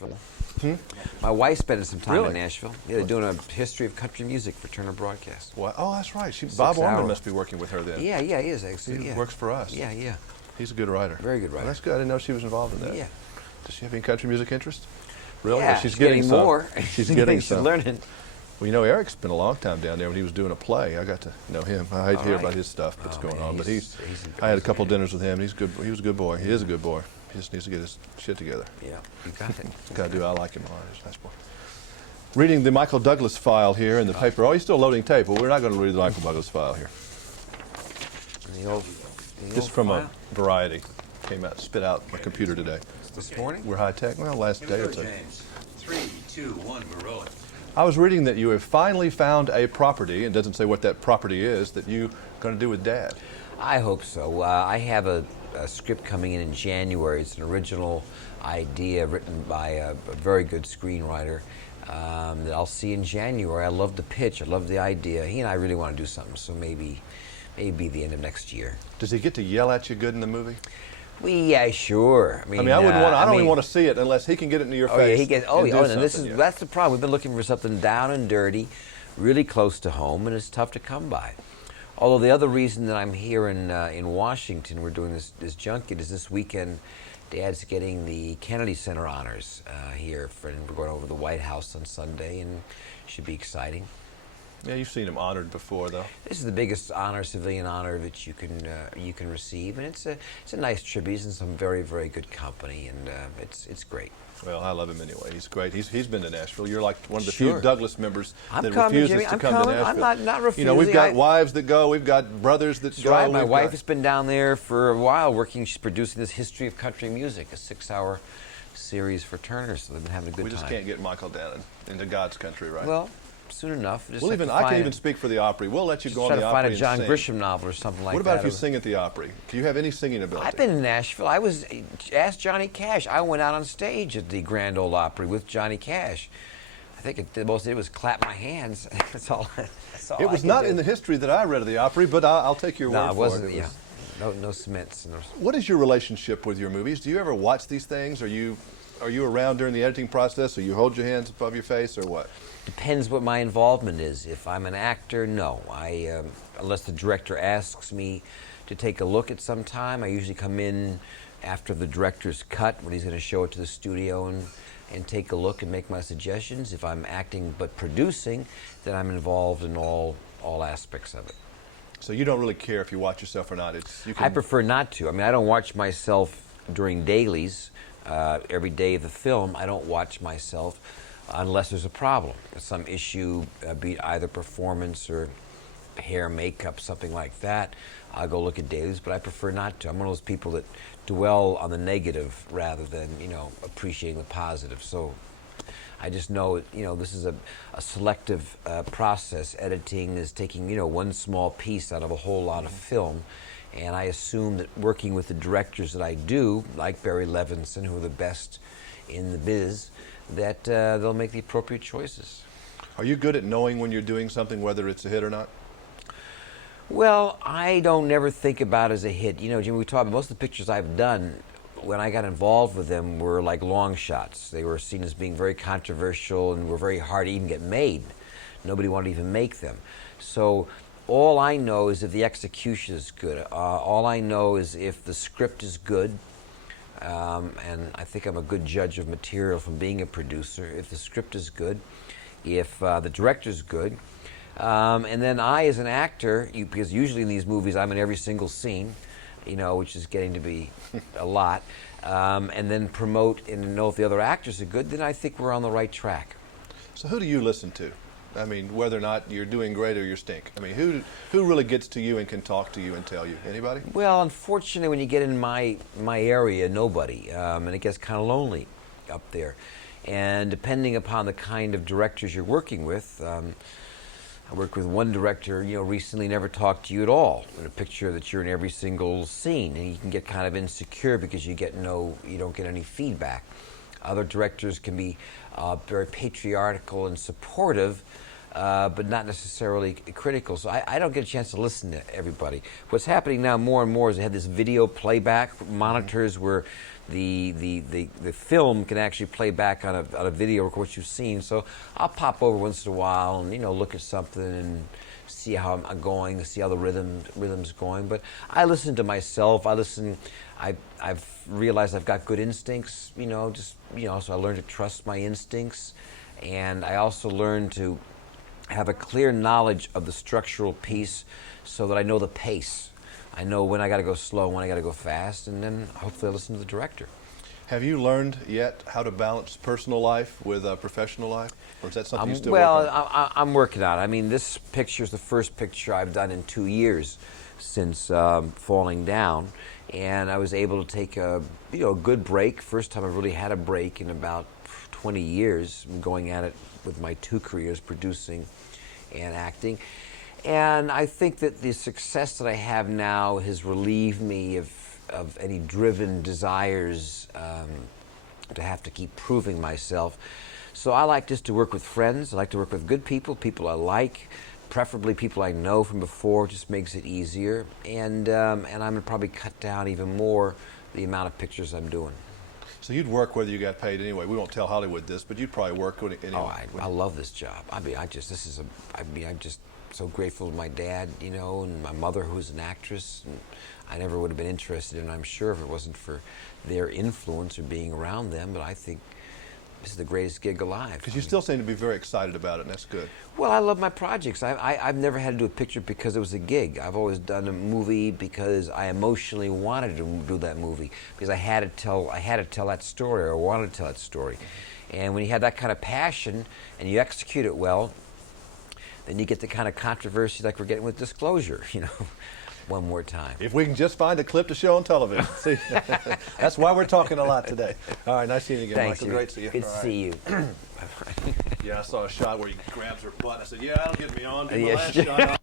Nashville. My wife spent some time Really? in Nashville. Yeah, they're doing a history of country music for Turner Broadcast. Well, oh, that's right. Bob 6 Orman hours. must be working with her then. Yeah, he is actually. He Yeah. works for us. Yeah, yeah. He's a good writer. Very good writer. Well, that's good. I didn't know she was involved in that. Yeah. Does she have any country music interest? Really? Yeah, Well, she's getting some. more. She's getting She's some. learning. Well, you know, Eric spent a long time down there when he was doing a play. I got to know him. I hate to hear right. about his stuff that's going man, on, but he's I had a couple dinners with him. He's good. He was a good boy. He is a good boy. He just needs to get his shit together. Yeah, you got it. Got to do. I like him. All right, he's a nice boy. Reading the Michael Douglas file here in the paper. Oh, he's still loading tape. Well, we're not going to read the Michael Douglas file here. Just from file? a Variety. Came out, spit out my computer today. This morning? We're high tech. Well, last day or two. James. 3, 2, 1, we're rolling. I was reading that you have finally found a property, and doesn't say what that property is, that you're going to do with Dad. I hope so. I have a script coming in January. It's an original idea written by a very good screenwriter that I'll see in January. I love the pitch. I love the idea. He and I really want to do something, so maybe the end of next year. Does he get to yell at you good in the movie? Yeah, sure. I mean, I wouldn't want. I don't even want to see it unless he can get it into your face. Yeah, he gets. and do And this is something, that's the problem. We've been looking for something down and dirty, really close to home, and it's tough to come by. Although the other reason that I'm here in Washington, we're doing this junket, is this weekend. Dad's getting the Kennedy Center honors here, and we're going over to the White House on Sunday, and it should be exciting. Yeah, you've seen him honored before, though. This is the biggest honor, civilian honor that you can receive, and it's a nice tribute. He's in some very, very good company, and it's great. Well, I love him anyway. He's great. He's been to Nashville. You're like one of the Sure. few Douglas members I'm that coming, refuses Jimmy. to I'm come coming. to Nashville. I'm not refusing. You know, we've got wives that go. We've got brothers that go. Right. My we've wife got- has been down there for a while working. She's producing this history of country music, a 6-hour series for Turner. So they've been having a good We time. just can't get Michael down into God's country, right? Well, soon enough. Just We'll have even. to I can find even speak for the Opry. We'll let you just go on try the to Opry find a and John sing. Grisham novel or something like What that. about if you sing at the Opry? Do you have any singing ability? I've been in Nashville. Ask Johnny Cash. I went out on stage at the Grand Ole Opry with Johnny Cash. I think the most I did was clap my hands. That's all. It was not in the history that I read of the Opry, but I'll take your No, word it wasn't. for it. Yeah, no cements. No. What is your relationship with your movies? Do you ever watch these things? Are you around during the editing process, or you hold your hands above your face, or what? Depends what my involvement is. If I'm an actor, no. Unless the director asks me to take a look at some time, I usually come in after the director's cut when he's going to show it to the studio and take a look and make my suggestions. If I'm acting but producing, then I'm involved in all aspects of it. So you don't really care if you watch yourself or not. I prefer not to. I mean, I don't watch myself during dailies. Every day of the film, I don't watch myself unless there's a problem, some issue, be it either performance or hair, makeup, something like that. I'll go look at dailies, but I prefer not to. I'm one of those people that dwell on the negative rather than, appreciating the positive. So I just know, this is a selective process. Editing is taking, one small piece out of a whole lot of film. And I assume that working with the directors that I do, like Barry Levinson, who are the best in the biz, that they'll make the appropriate choices. Are you good at knowing when you're doing something, whether it's a hit or not? Well, I don't never think about it as a hit. Jimmy, we talked about most of the pictures I've done, when I got involved with them, were like long shots. They were seen as being very controversial and were very hard to even get made. Nobody wanted to even make them. So all I know is if the execution is good. All I know is if the script is good, and I think I'm a good judge of material from being a producer. If the script is good, if the director's good, and then I, as an actor, because usually in these movies I'm in every single scene, which is getting to be a lot, and then promote and know if the other actors are good, then I think we're on the right track. So who do you listen to? I mean, whether or not you're doing great or you stink. I mean, who really gets to you and can talk to you and tell you? Anybody? Well, unfortunately, when you get in my area, nobody, and it gets kind of lonely up there. And depending upon the kind of directors you're working with, I worked with one director, recently never talked to you at all in a picture that you're in every single scene, and you can get kind of insecure because you don't get any feedback. Other directors can be very patriarchal and supportive, but not necessarily critical. So I don't get a chance to listen to everybody. What's happening now more and more is they have this video playback monitors where the film can actually play back on a video of what you've seen. So I'll pop over once in a while and look at something and see how I'm going, see how the rhythm's going. But I listen to myself. I've realized I've got good instincts. So I learned to trust my instincts, and I also learned to have a clear knowledge of the structural piece, so that I know the pace. I know when I got to go slow, when I got to go fast, and then hopefully I listen to the director. Have you learned yet how to balance personal life with professional life, or is that something you still well, work on? I'm working on it. I mean, this picture is the first picture I've done in 2 years since falling down, and I was able to take a good break. First time I've really had a break in about 20 years. I'm going at it with my 2 careers, producing and acting. And I think that the success that I have now has relieved me of any driven desires to have to keep proving myself. So I like just to work with friends. I like to work with good people I like, preferably people I know from before. It just makes it easier. And I'm going to probably cut down even more the amount of pictures I'm doing. So you'd work whether you got paid anyway. We won't tell Hollywood this, but you'd probably work anyway. Oh, I love this job. I'm just so grateful to my dad, and my mother, who's an actress. And I never would have been interested in it, I'm sure, if it wasn't for their influence or being around them. But I think this is the greatest gig alive. Because you still seem to be very excited about it, and that's good. Well, I love my projects. I've never had to do a picture because it was a gig. I've always done a movie because I emotionally wanted to do that movie, because I had to tell that story, or wanted to tell that story. And when you have that kind of passion and you execute it well, then you get the kind of controversy like we're getting with Disclosure, one more time. If we can just find a clip to show on television. See, that's why we're talking a lot today. All right, nice seeing you again, Thanks, Michael. Great to see you. Good to see you. Yeah, I saw a shot where he grabs her butt. I said, yeah, that'll get me on. Do the Yeah, last sure. shot.